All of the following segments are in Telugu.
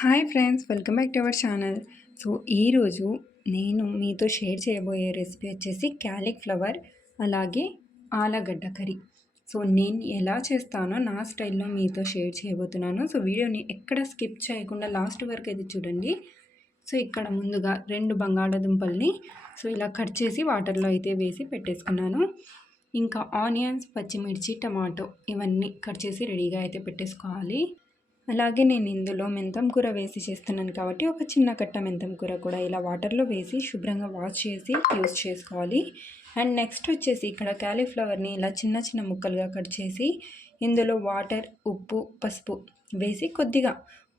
Hi friends, welcome back to our channel. So ఈరోజు నేను మీతో షేర్ చేయబోయే రెసిపీ వచ్చేసి క్యాలీఫ్లవర్ అలాగే ఆలుగడ్డ కర్రీ. సో నేను ఎలా చేస్తానో నా స్టైల్లో మీతో షేర్ చేయబోతున్నాను. సో వీడియోని ఎక్కడ స్కిప్ చేయకుండా లాస్ట్ వరకు అయితే చూడండి. సో ఇక్కడ ముందుగా 2 బంగాళాదుంపల్ని ఇలా కట్ చేసి వాటర్లో అయితే వేసి పెట్టేసుకున్నాను. ఇంకా ఆనియన్స్, పచ్చిమిర్చి, టమాటో ఇవన్నీ కట్ చేసి రెడీగా అయితే పెట్టేసుకోవాలి. అలాగే నేను ఇందులో మెంతం కూర వేసి చేస్తున్నాను కాబట్టి ఒక చిన్న కట్ట మెంతం కూర కూడా ఇలా వాటర్లో వేసి శుభ్రంగా వాష్ చేసి యూస్ చేసుకోవాలి. అండ్ నెక్స్ట్ వచ్చేసి ఇక్కడ క్యాలీఫ్లవర్ని ఇలా చిన్న చిన్న ముక్కలుగా కట్ చేసి ఇందులో వాటర్, ఉప్పు, పసుపు వేసి కొద్దిగా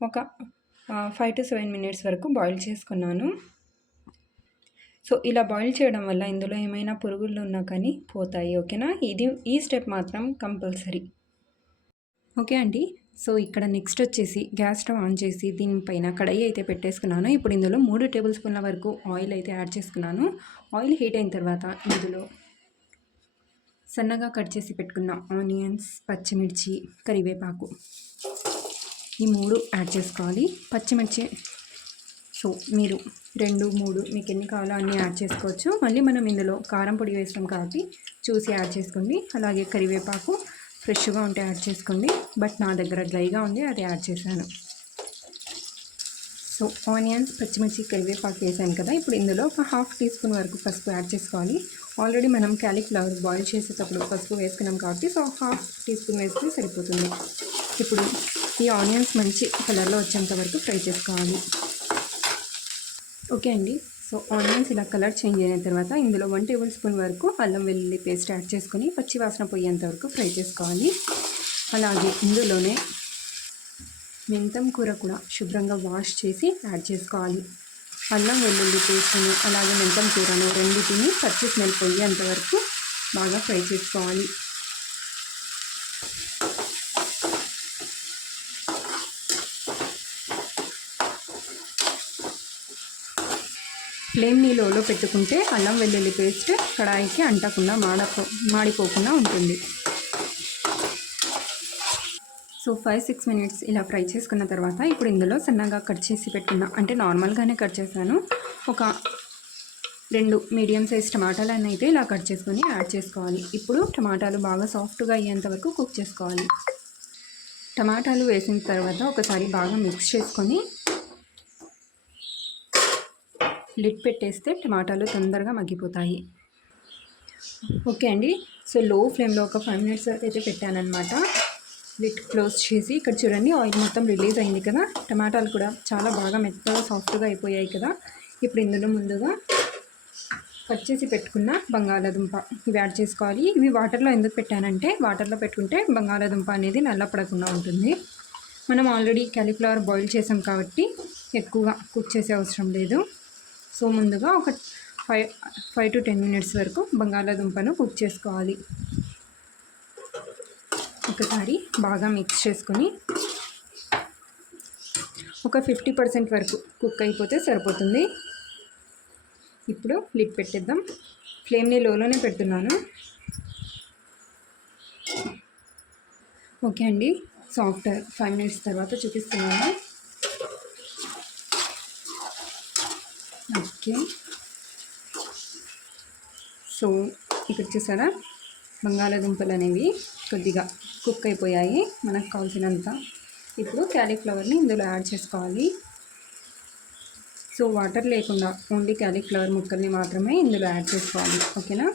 ఒక 5 to 7 minutes వరకు బాయిల్ చేసుకున్నాను. సో ఇలా బాయిల్ చేయడం వల్ల ఇందులో ఏమైనా పురుగులు ఉన్నా కానీ పోతాయి. ఓకేనా, ఈ స్టెప్ మాత్రం కంపల్సరీ. ఓకే అండి. సో ఇక్కడ నెక్స్ట్ వచ్చేసి గ్యాస్ స్టవ్ ఆన్ చేసి దీనిపైన కడాయి అయితే పెట్టేసుకున్నాను. ఇప్పుడు ఇందులో 3 టేబుల్ స్పూన్ల వరకు ఆయిల్ అయితే యాడ్ చేసుకున్నాను. ఆయిల్ హీట్ అయిన తర్వాత ఇందులో సన్నగా కట్ చేసి పెట్టుకున్న ఆనియన్స్, పచ్చిమిర్చి, కరివేపాకు ఈ 3 యాడ్ చేసుకోవాలి. పచ్చిమిర్చి సో మీరు 2, 3 మీకు ఎన్ని కావాలో అన్నీ యాడ్ చేసుకోవచ్చు. మళ్ళీ మనం ఇందులో కారం పొడి వేస్తాం కాబట్టి చూసి యాడ్ చేసుకోండి. అలాగే కరివేపాకు ఫ్రెష్గా ఉంటే యాడ్ చేసుకోండి, బట్ నా దగ్గర డ్రైగా ఉంది, అది యాడ్ చేశాను. సో ఆనియన్స్, పచ్చిమిర్చి, కరివేపాకు వేసాను కదా. ఇప్పుడు ఇందులో ఒక 1/2 టీ స్పూన్ వరకు పసుపు యాడ్ చేసుకోవాలి. ఆల్రెడీ మనం క్యాలీఫ్లవర్ బాయిల్ చేసేటప్పుడు పసుపు వేసుకున్నాం కాబట్టి సో 1/2 టీ స్పూన్ వేస్తే సరిపోతుంది. ఇప్పుడు ఈ ఆనియన్స్ మంచి కలర్లో వచ్చేంత వరకు ఫ్రై చేసుకోవాలి. ఓకే అండి. సో ఆనియన్స్ ఇలా కలర్ చేంజ్ అయిన తర్వాత ఇందులో 1 టేబుల్ స్పూన్ వరకు అల్లం వెల్లుల్లి పేస్ట్ యాడ్ చేసుకొని పచ్చి వాసన పోయేంత వరకు ఫ్రై చేసుకోవాలి. అలాగే ఇందులోనే మెంతం కూర కూడా శుభ్రంగా వాష్ చేసి యాడ్ చేసుకోవాలి. అల్లం వెల్లుల్లి పేస్ట్ని అలాగే మెంతం కూరను రెండింటిని పచ్చి స్మెల్ పోయేంత వరకు బాగా ఫ్రై చేసుకోవాలి. ఫ్లేమ్ని లోలో పెట్టుకుంటే అల్లం వెల్లుల్లి పేస్ట్ కడాయికి అంటకుండా మాడిపోకుండా ఉంటుంది. సో 5-6 minutes ఇలా ఫ్రై చేసుకున్న తర్వాత ఇప్పుడు ఇందులో సన్నగా కట్ చేసి పెట్టుకున్న, అంటే నార్మల్గానే కట్ చేశాను, ఒక 2 మీడియం సైజ్ టమాటాలను అయితే ఇలా కట్ చేసుకొని యాడ్ చేసుకోవాలి. ఇప్పుడు టమాటాలు బాగా సాఫ్ట్గా అయ్యేంత వరకు కుక్ చేసుకోవాలి. టమాటాలు వేసిన తర్వాత ఒకసారి బాగా మిక్స్ చేసుకొని లిడ్ పెట్టేస్తే టమాటాలు తొందరగా మగ్గిపోతాయి. ఓకే అండి. సో లో ఫ్లేమ్లో ఒక 5 minutes అయితే పెట్టానన్నమాట. లిడ్ క్లోజ్ చేసి ఇక్కడ చూడండి, ఆయిల్ మొత్తం రిలీజ్ అయింది కదా. టమాటాలు కూడా చాలా బాగా మెత్తగా సాఫ్ట్గా అయిపోయాయి కదా. ఇప్పుడు ఇందులో ముందుగా కట్ చేసి పెట్టుకున్న బంగాళాదుంప ఇవి యాడ్ చేసుకోవాలి. ఇవి వాటర్లో ఎందుకు పెట్టానంటే వాటర్లో పెట్టుకుంటే బంగాళాదుంప అనేది నల్లపడకుండా ఉంటుంది. మనం ఆల్రెడీ క్యాలీఫ్లవర్ బాయిల్ చేసాం కాబట్టి ఎక్కువగా కుక్ చేసే అవసరం లేదు. సో ముందుగా ఒక 5 to 10 minutes వరకు బంగాళాదుంపను కుక్ చేసుకోవాలి. ఒకసారి బాగా మిక్స్ చేసుకొని ఒక 50% వరకు కుక్ అయిపోతే సరిపోతుంది. ఇప్పుడు లిడ్ పెట్టేద్దాం. ఫ్లేమ్ని లోలోనే పెడుతున్నాను. ఓకే అండి. సో ఆఫ్టర్ 5 minutes తర్వాత చూపిస్తున్నాను. ఓకే. సో ఇక్కడ చూసారా, బంగాళాదుంపలు అనేవి కొద్దిగా కుక్ అయిపోయాయి మనకు కావాల్సినంత. ఇప్పుడు క్యాలీఫ్లవర్ని ఇందులో యాడ్ చేసుకోవాలి. సో వాటర్ లేకుండా ఓన్లీ క్యాలీఫ్లవర్ ముక్కల్ని మాత్రమే ఇందులో యాడ్ చేసుకోవాలి. ఓకేనా.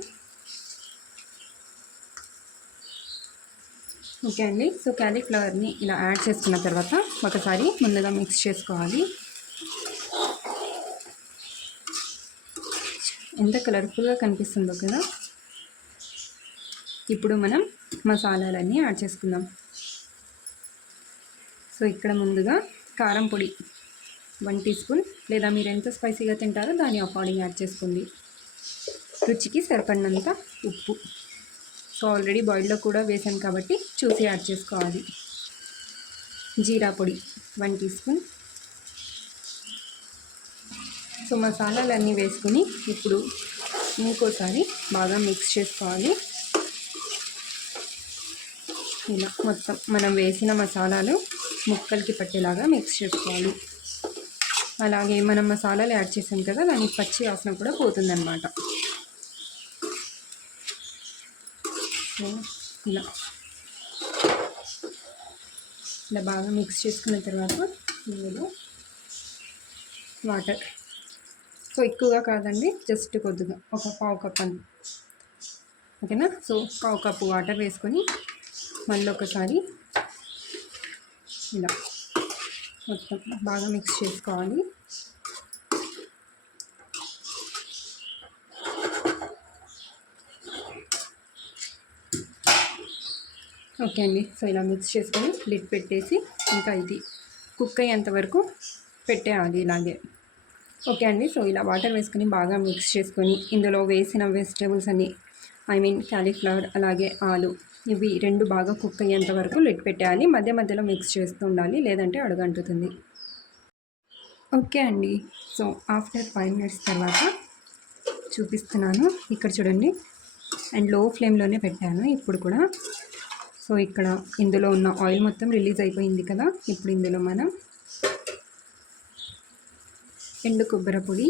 ఓకే అండి. సో క్యాలీఫ్లవర్ని ఇలా యాడ్ చేసుకున్న తర్వాత ఒకసారి ముందుగా మిక్స్ చేసుకోవాలి. ఎంత కలర్ఫుల్గా కనిపిస్తుందో కదా. ఇప్పుడు మనం మసాలాలన్నీ యాడ్ చేసుకుందాం. సో ఇక్కడ ముందుగా కారం పొడి 1 టీ స్పూన్, లేదా మీరు ఎంత స్పైసీగా తింటారో దాని అకార్డింగ్ యాడ్ చేసుకోండి. రుచికి సరిపడినంత ఉప్పు. సో ఆల్రెడీ బాయిల్లో కూడా వేసాం కాబట్టి చూసి యాడ్ చేసుకోవాలి. జీరా పొడి 1 టీ స్పూన్. సో మసాలాలన్నీ వేసుకుని ఇప్పుడు ఇంకోసారి బాగా మిక్స్ చేసుకోవాలి. ఇలా మొత్తం మనం వేసిన మసాలాలు ముక్కలకి పట్టేలాగా మిక్స్ చేసుకోవాలి. అలాగే మనం మసాలాలు యాడ్ చేసాం కదా, దాని పచ్చి వాసన కూడా పోతుందన్నమాట. సో ఇలా ఇలా బాగా మిక్స్ చేసుకున్న తర్వాత ఇందులో వాటర్, సో ఎక్కువగా కాదండి, జస్ట్ కొద్దిగా ఒక పావు కప్ అంత, ఓకేనా. సో పావు కప్పు వాటర్ వేసుకొని మళ్ళీ ఒకసారి ఇలా మొత్తం బాగా మిక్స్ చేసుకోవాలి. ఓకే అండి. సో ఇలా మిక్స్ చేసుకొని లిడ్ పెట్టేసి ఇంకా ఇది కుక్ అయ్యేంత వరకు పెట్టేయాలి ఇలాగే. ఓకే అండి. సో ఇలా వాటర్ వేసుకొని బాగా మిక్స్ చేసుకొని ఇందులో వేసిన వెజిటేబుల్స్ అన్నీ, ఐ మీన్ క్యాలీఫ్లవర్ అలాగే ఆలు, ఇవి రెండు బాగా కుక్ అయ్యేంత వరకు లిడ్ పెట్టేయాలి. మధ్య మధ్యలో మిక్స్ చేస్తూ ఉండాలి, లేదంటే అడుగంటుతుంది. ఓకే అండి. సో ఆఫ్టర్ 5 మినిట్స్ తర్వాత చూపిస్తున్నాను. ఇక్కడ చూడండి, అండ్ లో ఫ్లేమ్లోనే పెట్టాను ఇప్పుడు కూడా. సో ఇక్కడ ఇందులో ఉన్న ఆయిల్ మొత్తం రిలీజ్ అయిపోయింది కదా. ఇప్పుడు ఇందులో మనం ఎండు కొబ్బరి పొడి,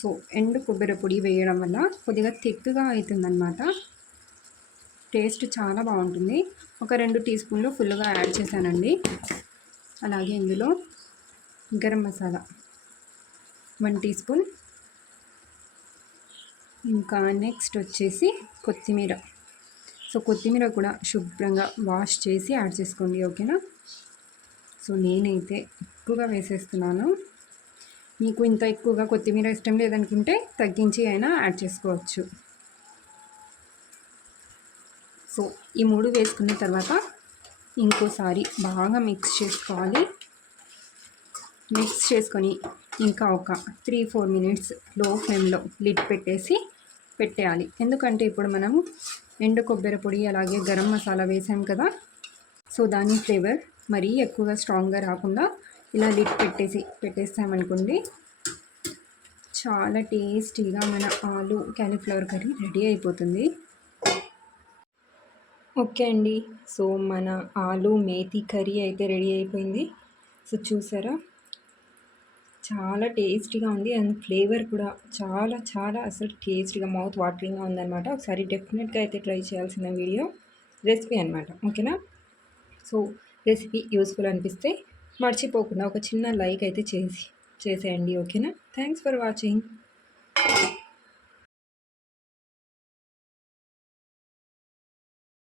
సో ఎండు కొబ్బరి పొడి వేయడం వల్ల కొద్దిగా థిక్గా అవుతుందన్నమాట. టేస్ట్ చాలా బాగుంటుంది. ఒక 2 టీ స్పూన్లు ఫుల్గా యాడ్ చేశానండి. అలాగే ఇందులో గరం మసాలా 1 టీ స్పూన్, ఇంకా నెక్స్ట్ వచ్చేసి కొత్తిమీర. సో కొత్తిమీర కూడా శుభ్రంగా వాష్ చేసి యాడ్ చేసుకోండి, ఓకేనా. సో నేనైతే ఎక్కువగా వేసేస్తున్నాను. మీకు ఇంత ఎక్కువగా కొత్తిమీర ఇష్టం లేదనుకుంటే తగ్గించి అయినా యాడ్ చేసుకోవచ్చు. సో ఈ 3 వేసుకున్న తర్వాత ఇంకోసారి బాగా మిక్స్ చేసుకోవాలి. మిక్స్ చేసుకొని ఇంకా ఒక 3-4 మినిట్స్ లో ఫ్లేమ్లో లిడ్ పెట్టేసి పెట్టేయాలి. ఎందుకంటే ఇప్పుడు మనము ఎండు కొబ్బరి పొడి అలాగే గరం మసాలా వేసాం కదా. సో దాని ఫ్లేవర్ మరీ ఎక్కువగా స్ట్రాంగ్గా రాకుండా ఇలా లిడ్ పెట్టేసామనుకోండి, చాలా టేస్టీగా మన ఆలు క్యాలీఫ్లవర్ కర్రీ రెడీ అయిపోతుంది. ఓకే అండి. సో మన ఆలు మేతి కర్రీ అయితే రెడీ అయిపోయింది. సో చూసారా, చాలా టేస్టీగా ఉంది. అండ్ ఫ్లేవర్ కూడా చాలా చాలా అసలు టేస్టీగా మౌత్ వాటరింగ్గా ఉందన్నమాట. ఒకసారి డెఫినెట్గా అయితే ట్రై చేయాల్సిన రెసిపీ అనమాట, ఓకేనా. సో రెసిపీ యూస్ఫుల్ అనిపిస్తే మర్చిపోకుండా ఒక చిన్న లైక్ అయితే చేసేయండి, ఓకేనా. Thanks for watching.